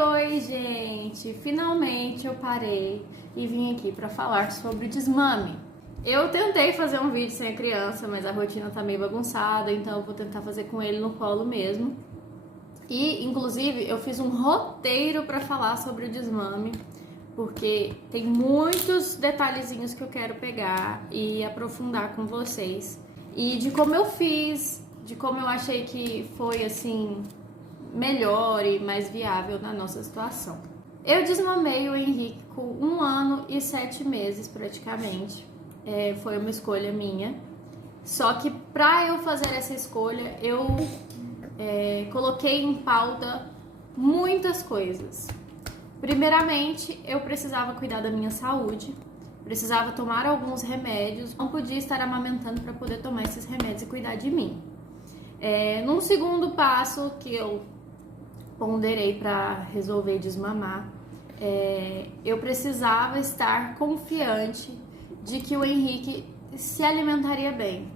Oi, gente! Finalmente eu parei e vim aqui para falar sobre desmame. Eu tentei fazer um vídeo sem a criança, mas a rotina tá meio bagunçada, então eu vou tentar fazer com ele no colo mesmo. E, inclusive, eu fiz um roteiro para falar sobre o desmame, porque tem muitos detalhezinhos que eu quero pegar e aprofundar com vocês. E de como eu fiz, de como eu achei que foi, assim, melhor e mais viável na nossa situação. Eu desmamei o Henrique com 1 ano e 7 meses praticamente. Foi uma escolha minha. Só que para eu fazer essa escolha, eu coloquei em pauta muitas coisas. Primeiramente, eu precisava cuidar da minha saúde, precisava tomar alguns remédios, não podia estar amamentando para poder tomar esses remédios e cuidar de mim. Num segundo passo que eu ponderei para resolver desmamar, eu precisava estar confiante de que o Henrique se alimentaria bem.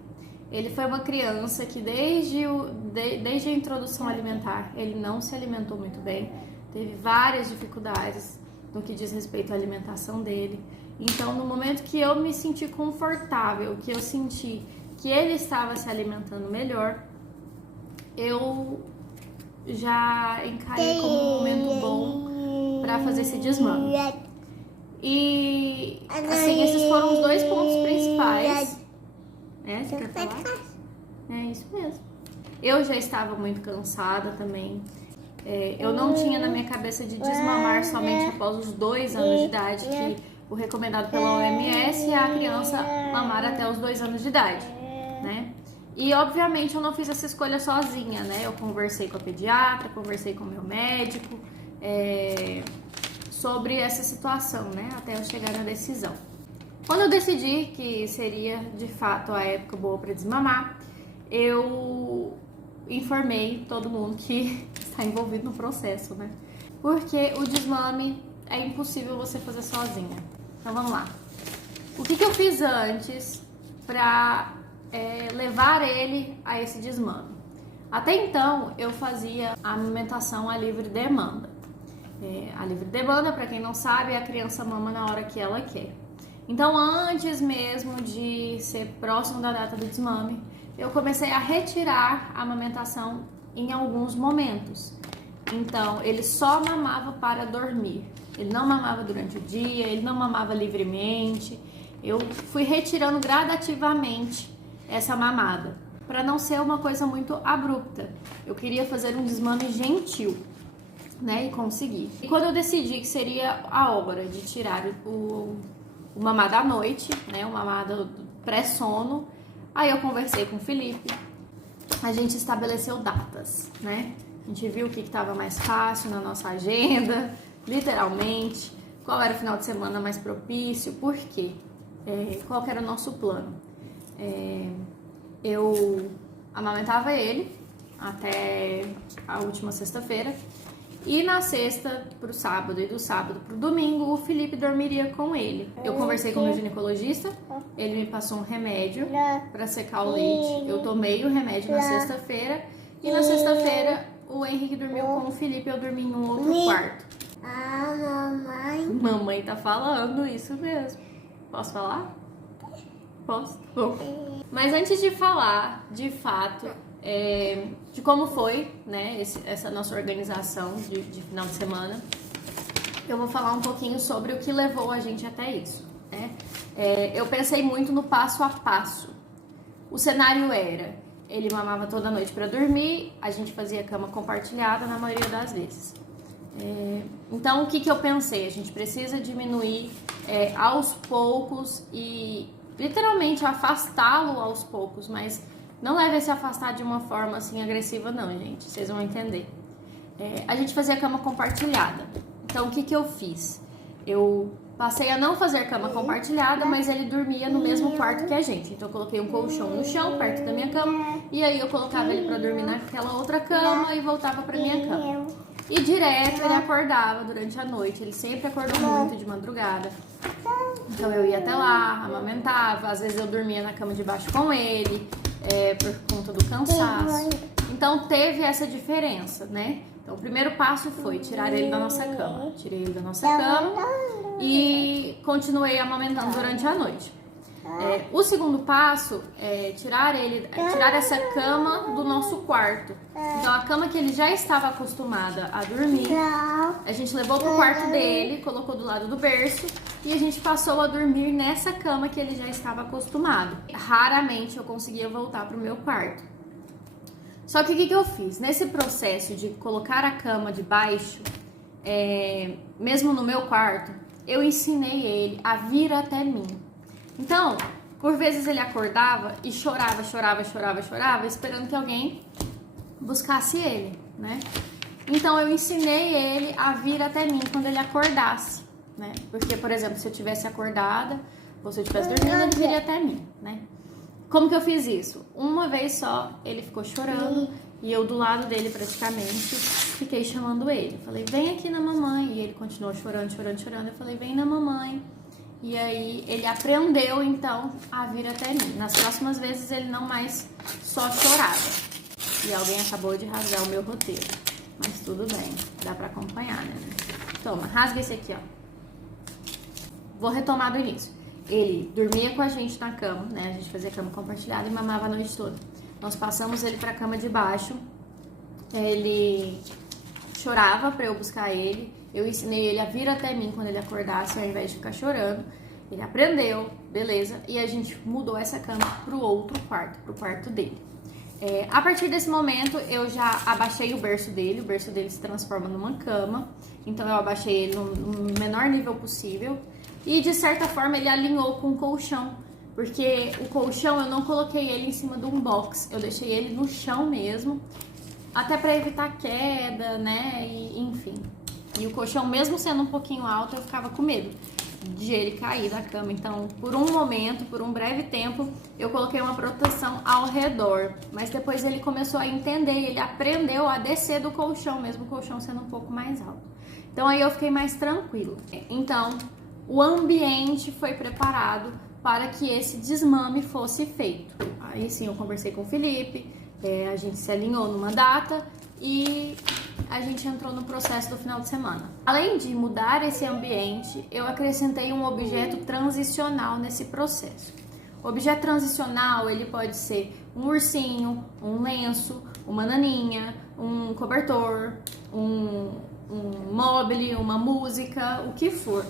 Ele foi uma criança que desde a introdução alimentar ele não se alimentou muito bem, teve várias dificuldades no que diz respeito à alimentação dele. Então, no momento que eu me senti confortável, que eu senti que ele estava se alimentando melhor, eu já encarei como um momento bom para fazer esse desmame. E, assim, esses foram os 2 pontos principais. Você quer falar? É isso mesmo. Eu já estava muito cansada também. Eu não tinha na minha cabeça de desmamar somente após os 2 anos de idade, que o recomendado pela OMS é a criança mamar até os 2 anos de idade, né? E, obviamente, eu não fiz essa escolha sozinha, né? Eu conversei com a pediatra, conversei com o meu médico sobre essa situação, né? Até eu chegar na decisão. Quando eu decidi que seria, de fato, a época boa para desmamar, eu informei todo mundo que está envolvido no processo, né? Porque o desmame é impossível você fazer sozinha. Então, vamos lá. O que eu fiz antes para levar ele a esse desmame? Até então, eu fazia a amamentação a livre demanda. A livre demanda, para quem não sabe, é a criança mama na hora que ela quer. Então, antes mesmo de ser próximo da data do desmame, eu comecei a retirar a amamentação em alguns momentos. Então, ele só mamava para dormir. Ele não mamava durante o dia, ele não mamava livremente. Eu fui retirando gradativamente essa mamada, para não ser uma coisa muito abrupta. Eu queria fazer um desmame gentil, né? E consegui. E quando eu decidi que seria a hora de tirar o mamado à noite, né? O mamado pré-sono, aí eu conversei com o Felipe, a gente estabeleceu datas, né? A gente viu o que estava mais fácil na nossa agenda, literalmente, qual era o final de semana mais propício, por quê? Qual que era o nosso plano? Eu amamentava ele até a última sexta-feira, e na sexta pro sábado e do sábado pro domingo, o Felipe dormiria com ele. Eu conversei com o meu ginecologista, ele me passou um remédio para secar o leite. Eu tomei o remédio na sexta-feira e na sexta-feira o Henrique dormiu com o Felipe, eu dormi em um outro quarto. Mamãe tá falando isso mesmo. Posso falar? Posso? Bom. Mas antes de falar, de fato, de como foi, né, essa nossa organização de final de semana, eu vou falar um pouquinho sobre o que levou a gente até isso, né? Eu pensei muito no passo a passo. O cenário era, ele mamava toda noite para dormir, a gente fazia cama compartilhada na maioria das vezes. Então, o que eu pensei? A gente precisa diminuir aos poucos e literalmente afastá-lo aos poucos, mas não leve a se afastar de uma forma assim agressiva não, gente, vocês vão entender. A gente fazia cama compartilhada. Então, o que eu fiz? Eu passei a não fazer cama compartilhada, mas ele dormia no mesmo quarto que a gente. Então, eu coloquei um colchão no chão, perto da minha cama, e aí eu colocava ele pra dormir naquela outra cama e voltava pra minha cama. E direto ele acordava durante a noite, ele sempre acordou muito de madrugada. Então, eu ia até lá, amamentava, às vezes eu dormia na cama de baixo com ele, por conta do cansaço. Então, teve essa diferença, né? Então, o primeiro passo foi tirar ele da nossa cama. Tirei ele da nossa cama e continuei amamentando durante a noite. O segundo passo é tirar essa cama do nosso quarto. Então, a cama que ele já estava acostumada a dormir, a gente levou pro quarto dele, colocou do lado do berço e a gente passou a dormir nessa cama que ele já estava acostumado. Raramente eu conseguia voltar pro meu quarto. Só que o que eu fiz? Nesse processo de colocar a cama debaixo, mesmo no meu quarto, eu ensinei ele a vir até mim. Então, por vezes ele acordava e chorava, esperando que alguém buscasse ele, né? Então, eu ensinei ele a vir até mim quando ele acordasse, né? Porque, por exemplo, se eu tivesse acordada, ou se eu estivesse dormindo, ele viria até mim, né? Como que eu fiz isso? Uma vez só, ele ficou chorando e eu do lado dele praticamente fiquei chamando ele. Falei, vem aqui na mamãe. E ele continuou chorando. Eu falei, vem na mamãe. E aí ele aprendeu então a vir até mim. Nas próximas vezes ele não mais só chorava. E alguém acabou de rasgar o meu roteiro. Mas tudo bem, dá pra acompanhar, né? Toma, rasga esse aqui, ó. Vou retomar do início. Ele dormia com a gente na cama, né? A gente fazia cama compartilhada e mamava a noite toda. Nós passamos ele pra cama de baixo. Ele chorava pra eu buscar ele. Eu ensinei ele a vir até mim quando ele acordasse, ao invés de ficar chorando. Ele aprendeu, beleza. E a gente mudou essa cama pro outro quarto, pro quarto dele. A partir desse momento, eu já abaixei o berço dele. O berço dele se transforma numa cama. Então, eu abaixei ele no menor nível possível. E, de certa forma, ele alinhou com o colchão. Porque o colchão, eu não coloquei ele em cima de um box. Eu deixei ele no chão mesmo. Até pra evitar queda, né? E, enfim. E o colchão, mesmo sendo um pouquinho alto, eu ficava com medo de ele cair da cama. Então, por um momento, por um breve tempo, eu coloquei uma proteção ao redor. Mas depois ele começou a entender, ele aprendeu a descer do colchão, mesmo o colchão sendo um pouco mais alto. Então, aí eu fiquei mais tranquila. Então, o ambiente foi preparado para que esse desmame fosse feito. Aí sim, eu conversei com o Felipe, a gente se alinhou numa data e a gente entrou no processo do final de semana. Além de mudar esse ambiente, eu acrescentei um objeto transicional nesse processo. O objeto transicional, ele pode ser um ursinho, um lenço, uma naninha, um cobertor, um mobile, uma música, o que for.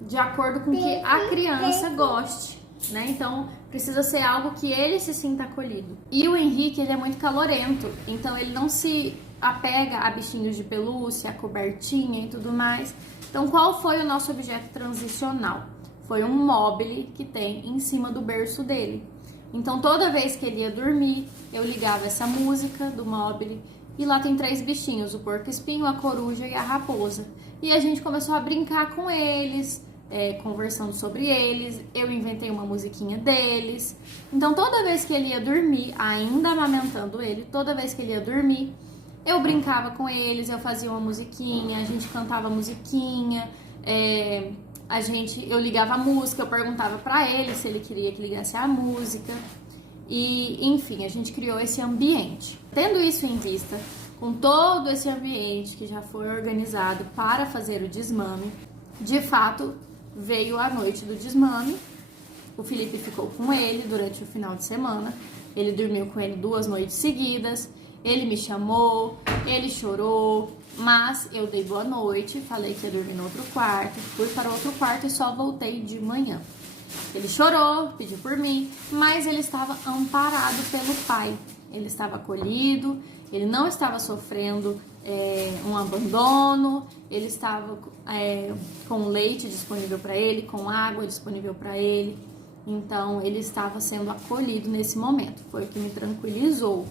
De acordo com que a criança goste, né? Então, precisa ser algo que ele se sinta acolhido. E o Henrique, ele é muito calorento, então ele não se apega a bichinhos de pelúcia, a cobertinha e tudo mais. Então, qual foi o nosso objeto transicional? Foi um mobile que tem em cima do berço dele. Então, toda vez que ele ia dormir, eu ligava essa música do mobile e lá tem 3 bichinhos, o porco-espinho, a coruja e a raposa. E a gente começou a brincar com eles, conversando sobre eles, eu inventei uma musiquinha deles. Então, toda vez que ele ia dormir, ainda amamentando ele, toda vez que ele ia dormir, eu brincava com eles, eu fazia uma musiquinha, a gente cantava musiquinha, eu ligava a música, eu perguntava pra ele se ele queria que ligasse a música. E, enfim, a gente criou esse ambiente. Tendo isso em vista, com todo esse ambiente que já foi organizado para fazer o desmame, de fato, veio a noite do desmame. O Felipe ficou com ele durante o final de semana. Ele dormiu com ele 2 noites seguidas. Ele me chamou, ele chorou, mas eu dei boa noite, falei que ia dormir no outro quarto, fui para o outro quarto e só voltei de manhã. Ele chorou, pediu por mim, mas ele estava amparado pelo pai. Ele estava acolhido, ele não estava sofrendo um abandono, ele estava com leite disponível para ele, com água disponível para ele. Então, ele estava sendo acolhido nesse momento. Foi o que me tranquilizou.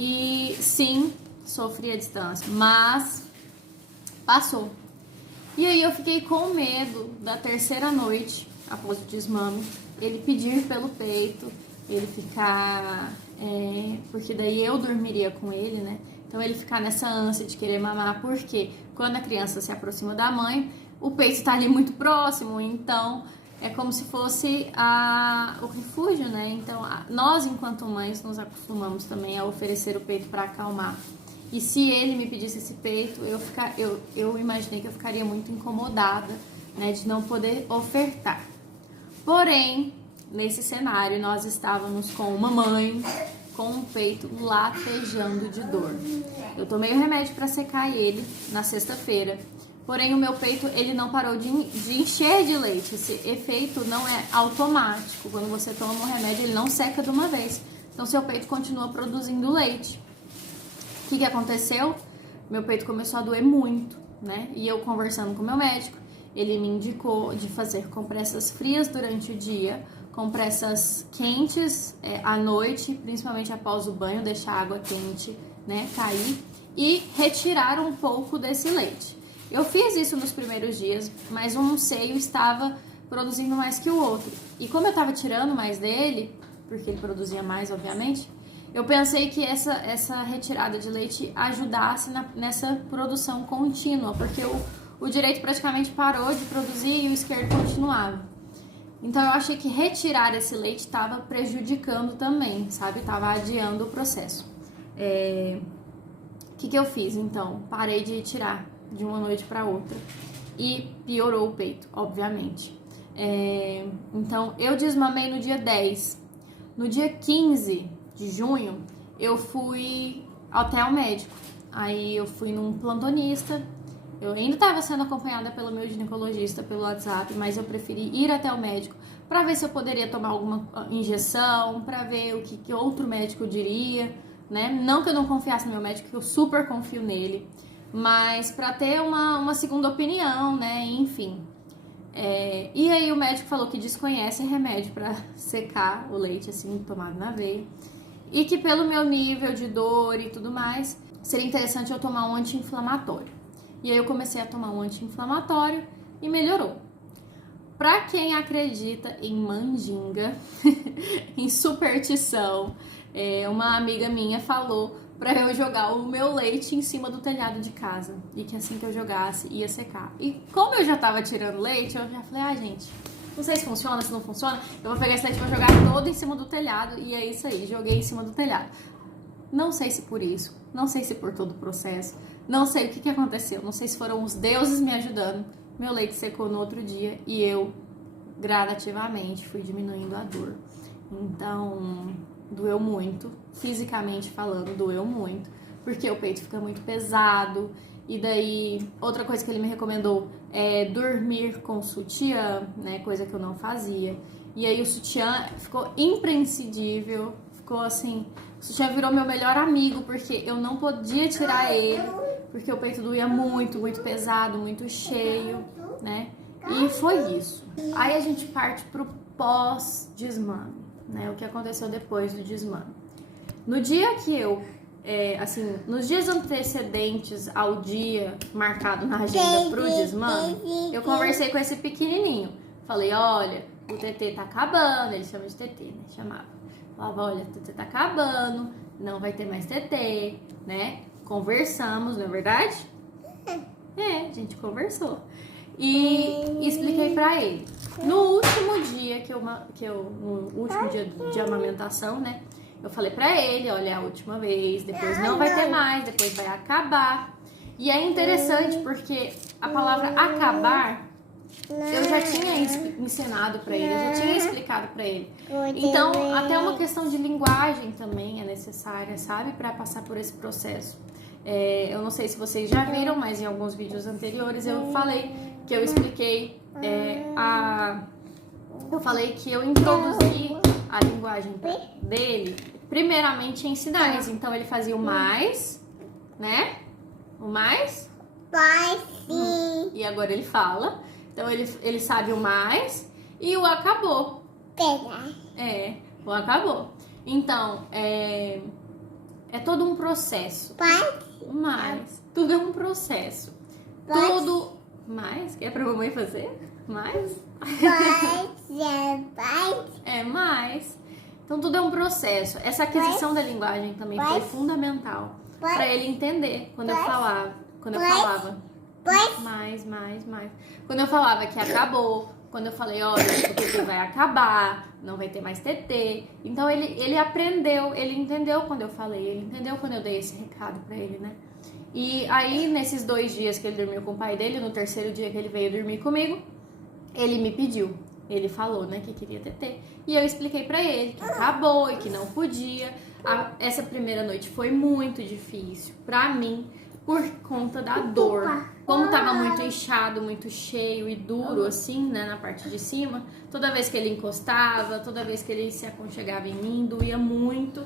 E sim, sofri a distância, mas passou. E aí eu fiquei com medo da 3ª noite, após o desmame, ele pedir pelo peito, ele ficar... porque daí eu dormiria com ele, né? Então ele ficar nessa ânsia de querer mamar, porque quando a criança se aproxima da mãe, o peito tá ali muito próximo, então é como se fosse o refúgio, né? Então nós, enquanto mães, nos acostumamos também a oferecer o peito para acalmar. E se ele me pedisse esse peito, eu imaginei que eu ficaria muito incomodada, né, de não poder ofertar. Porém, nesse cenário, nós estávamos com uma mãe com o peito latejando de dor. Eu tomei o remédio para secar ele na sexta-feira. Porém, o meu peito, ele não parou de encher de leite. Esse efeito não é automático. Quando você toma o remédio, ele não seca de uma vez. Então, seu peito continua produzindo leite. O que aconteceu? Meu peito começou a doer muito, né? E eu conversando com o meu médico, ele me indicou de fazer compressas frias durante o dia, compressas quentes à noite, principalmente após o banho, deixar a água quente, né, cair e retirar um pouco desse leite. Eu fiz isso nos primeiros dias, mas um seio estava produzindo mais que o outro. E como eu estava tirando mais dele, porque ele produzia mais, obviamente, eu pensei que essa retirada de leite ajudasse nessa produção contínua, porque o direito praticamente parou de produzir e o esquerdo continuava. Então eu achei que retirar esse leite estava prejudicando também, sabe? Estava adiando o processo. O que eu fiz então? Parei de tirar de uma noite para outra e piorou o peito, obviamente. Então eu desmamei no dia 10. No dia 15 de junho eu fui até o médico. Aí eu fui num plantonista. Eu ainda estava sendo acompanhada pelo meu ginecologista pelo WhatsApp, mas eu preferi ir até o médico para ver se eu poderia tomar alguma injeção, para ver o que outro médico diria, né? Não que eu não confiasse no meu médico, que eu super confio nele, mas para ter uma segunda opinião, né? Enfim. E aí o médico falou que desconhece remédio para secar o leite, assim, tomado na veia, e que pelo meu nível de dor e tudo mais, seria interessante eu tomar um anti-inflamatório. E aí eu comecei a tomar um anti-inflamatório e melhorou. Pra quem acredita em mandinga, em superstição, uma amiga minha falou pra eu jogar o meu leite em cima do telhado de casa. E que assim que eu jogasse, ia secar. E como eu já tava tirando leite, eu já falei, gente, não sei se funciona, se não funciona, eu vou pegar esse leite e vou jogar todo em cima do telhado. E é isso aí, joguei em cima do telhado. Não sei se por isso, não sei se por todo o processo, não sei o que aconteceu, não sei se foram os deuses me ajudando. Meu leite secou no outro dia e eu gradativamente fui diminuindo a dor. Então, doeu muito, fisicamente falando, doeu muito, porque o peito fica muito pesado. E daí, outra coisa que ele me recomendou é dormir com sutiã, né, coisa que eu não fazia. E aí o sutiã ficou imprescindível, ficou assim, o sutiã virou meu melhor amigo, porque eu não podia tirar ele, porque o peito doía muito, muito pesado, muito cheio, né? E foi isso. Aí a gente parte pro pós-desmame, né? O que aconteceu depois do desmame. No dia que eu, nos dias antecedentes ao dia marcado na agenda pro desmame, eu conversei com esse pequenininho. Falei, olha, o TT tá acabando, ele chama de TT, né? Chamava. Falava, olha, o TT tá acabando, não vai ter mais TT, né? Conversamos, não é verdade? A gente conversou. E expliquei pra ele. No último dia no último dia de amamentação, né? Eu falei pra ele, olha, é a última vez, depois não vai ter mais, depois vai acabar. E é interessante porque a palavra acabar, eu já tinha ensinado pra ele, eu já tinha explicado pra ele. Então, até uma questão de linguagem também é necessária, sabe? Pra passar por esse processo. Eu não sei se vocês já viram, mas em alguns vídeos anteriores eu falei que eu expliquei eu falei que eu introduzi a linguagem dele primeiramente em sinais. Então ele fazia o mais, né? O mais? Vai sim. E agora ele fala. Então ele sabe o mais e o acabou. O acabou. Então, é todo um processo. Mas tudo é um processo. Tudo mais. Quer pra mamãe fazer? Mais? Mais. Então tudo é um processo. Essa aquisição da linguagem também foi fundamental para ele entender quando eu falava. Mais. Quando eu falava que acabou, Quando eu falei, olha, o TT vai acabar, não vai ter mais TT. Então ele aprendeu, ele entendeu quando eu falei, ele entendeu quando eu dei esse recado pra ele, né? E aí, nesses 2 dias que ele dormiu com o pai dele, no terceiro dia que ele veio dormir comigo, ele me pediu. Ele falou, né, que queria TT. E eu expliquei pra ele que acabou e que não podia. Essa primeira noite foi muito difícil pra mim, por conta da dor. Como tava muito inchado, muito cheio e duro assim, né, na parte de cima, toda vez que ele encostava, toda vez que ele se aconchegava em mim, doía muito.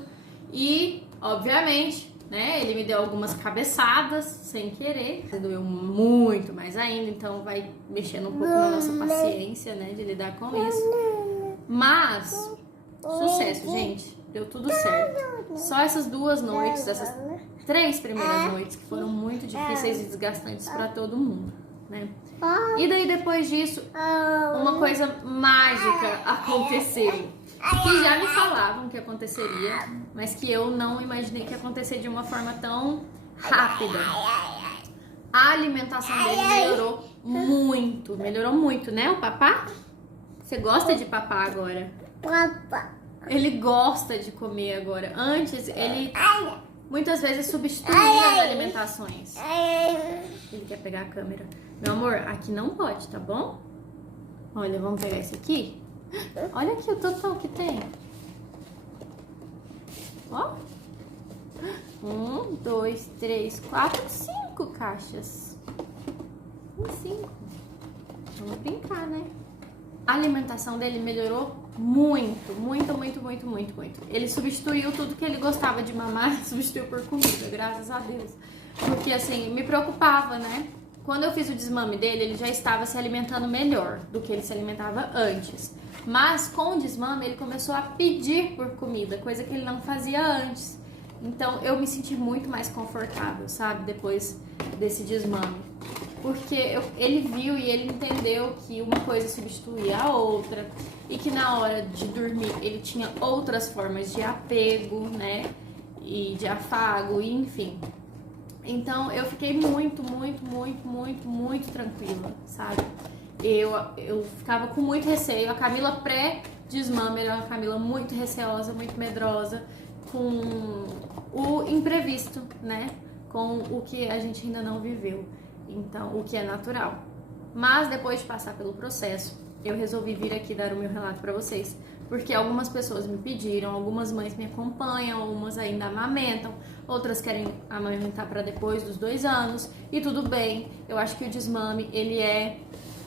E, obviamente, né, ele me deu algumas cabeçadas sem querer, doeu muito mais ainda, então vai mexendo um pouco na nossa paciência, né, de lidar com isso. Mas, sucesso, gente, deu tudo certo. Só essas 2 noites, essas 3 primeiras noites que foram muito difíceis e desgastantes pra todo mundo, né? E daí depois disso, uma coisa mágica aconteceu, que já me falavam que aconteceria, mas que eu não imaginei que ia acontecer de uma forma tão rápida. A alimentação dele melhorou muito, né, o papá? Você gosta de papá agora? Ele gosta de comer agora. Antes, ele muitas vezes substituía as alimentações. Ele quer pegar a câmera. Meu amor, aqui não pode, tá bom? Olha, vamos pegar esse aqui. Olha aqui o total que tem. Ó. 1, 2, 3, 4, 5 caixas. 5. Vamos brincar, né? A alimentação dele melhorou muito. Ele substituiu tudo que ele gostava de mamar, substituiu por comida, graças a Deus. Porque assim, me preocupava, né? Quando eu fiz o desmame dele, ele já estava se alimentando melhor do que ele se alimentava antes. Mas com o desmame, ele começou a pedir por comida, coisa que ele não fazia antes. Então eu me senti muito mais confortável, sabe? Depois desse desmame. Porque ele viu e ele entendeu que uma coisa substituía a outra. E que na hora de dormir ele tinha outras formas de apego, né? E de afago, e enfim. Então eu fiquei muito tranquila, sabe? Eu ficava com muito receio. A Camila pré-desmame era uma Camila muito receosa, muito medrosa, com o imprevisto, né? Com o que a gente ainda não viveu. Então, o que é natural. Mas depois de passar pelo processo, eu resolvi vir aqui dar o meu relato pra vocês. Porque algumas pessoas me pediram, algumas mães me acompanham, umas ainda amamentam, outras querem amamentar para depois dos 2 anos. E tudo bem, eu acho que o desmame, ele é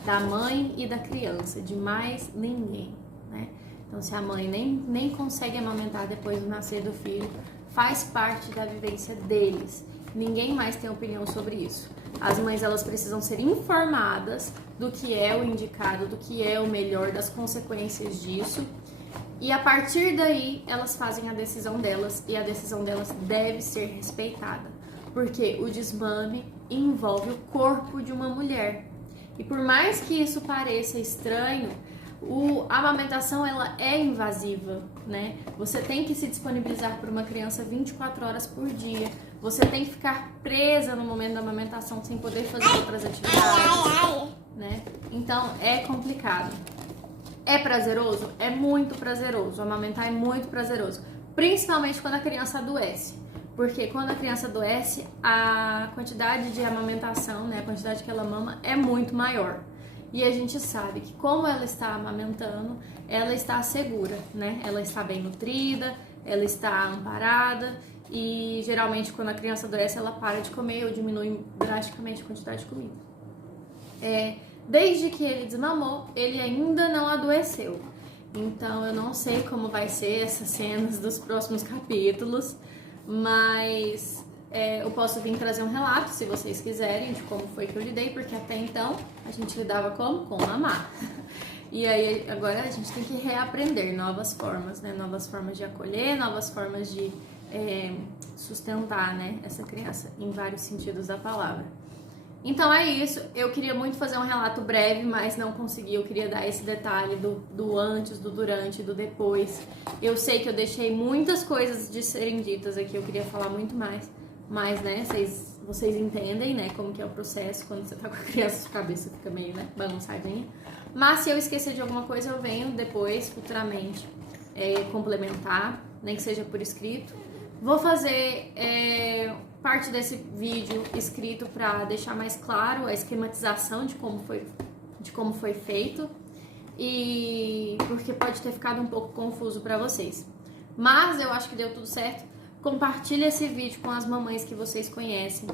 da mãe e da criança, de mais ninguém, né? Então, se a mãe nem consegue amamentar depois do nascer do filho, faz parte da vivência deles. Ninguém mais tem opinião sobre isso. As mães, elas precisam ser informadas do que é o indicado, do que é o melhor, das consequências disso. E a partir daí, elas fazem a decisão delas, e a decisão delas deve ser respeitada. Porque o desmame envolve o corpo de uma mulher. E por mais que isso pareça estranho, a amamentação, ela é invasiva, né? Você tem que se disponibilizar por uma criança 24 horas por dia. Você tem que ficar presa no momento da amamentação sem poder fazer outras atividades, né? Então, é complicado. É prazeroso? É muito prazeroso. Amamentar é muito prazeroso. Principalmente quando a criança adoece. Porque quando a criança adoece, a quantidade de amamentação, né, a quantidade que ela mama é muito maior. E a gente sabe que como ela está amamentando, ela está segura, né? Ela está bem nutrida, ela está amparada. E geralmente quando a criança adoece, ela para de comer ou diminui drasticamente a quantidade de comida. Desde que ele desmamou, ele ainda não adoeceu. Então eu não sei como vai ser essas cenas dos próximos capítulos, mas eu posso vir trazer um relato, se vocês quiserem, de como foi que eu lidei, porque até então a gente lidava como? Com mamar. E aí agora a gente tem que reaprender novas formas, né? Novas formas de acolher, novas formas de sustentar, né, essa criança em vários sentidos da palavra. Então é isso, eu queria muito fazer um relato breve, mas não consegui. Eu queria dar esse detalhe do antes, do durante, do depois. Eu sei que eu deixei muitas coisas de serem ditas aqui, eu queria falar muito mais, mas, né, vocês entendem, né, como que é o processo quando você tá com a criança, sua cabeça fica meio, né, bagunçadinha. Mas se eu esquecer de alguma coisa, eu venho depois, futuramente, complementar, nem que seja por escrito. Vou fazer parte desse vídeo escrito para deixar mais claro a esquematização de como foi feito, e porque pode ter ficado um pouco confuso para vocês. Mas eu acho que deu tudo certo. Compartilhe esse vídeo com as mamães que vocês conhecem.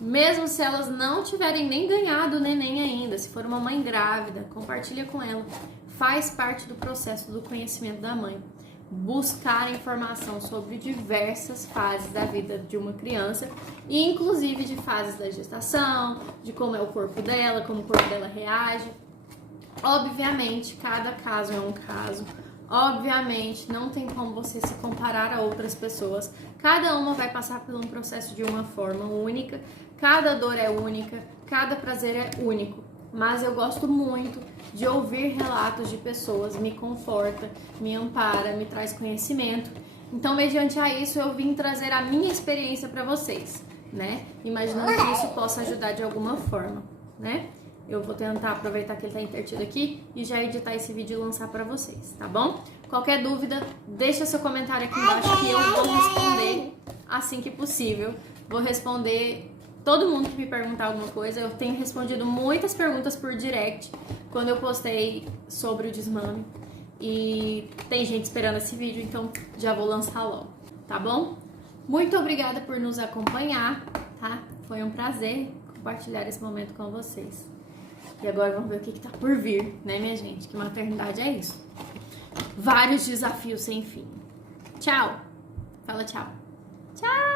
Mesmo se elas não tiverem nem ganhado o neném ainda, se for uma mãe grávida, compartilha com ela. Faz parte do processo do conhecimento da mãe. Buscar informação sobre diversas fases da vida de uma criança, e inclusive de fases da gestação, de como é o corpo dela, como o corpo dela reage. Obviamente, cada caso é um caso. Obviamente, não tem como você se comparar a outras pessoas. Cada uma vai passar por um processo de uma forma única. Cada dor é única, cada prazer é único. Mas eu gosto muito de ouvir relatos de pessoas, me conforta, me ampara, me traz conhecimento. Então, mediante a isso, eu vim trazer a minha experiência para vocês, né? Imaginando que isso possa ajudar de alguma forma, né? Eu vou tentar aproveitar que ele tá intertido aqui e já editar esse vídeo e lançar pra vocês, tá bom? Qualquer dúvida, deixa seu comentário aqui embaixo que eu vou responder assim que possível. Vou responder todo mundo que me perguntar alguma coisa. Eu tenho respondido muitas perguntas por direct quando eu postei sobre o desmame. E tem gente esperando esse vídeo, então já vou lançar logo, tá bom? Muito obrigada por nos acompanhar, tá? Foi um prazer compartilhar esse momento com vocês. E agora vamos ver o que tá por vir, né, minha gente? Que maternidade é isso. Vários desafios sem fim. Tchau. Fala tchau. Tchau.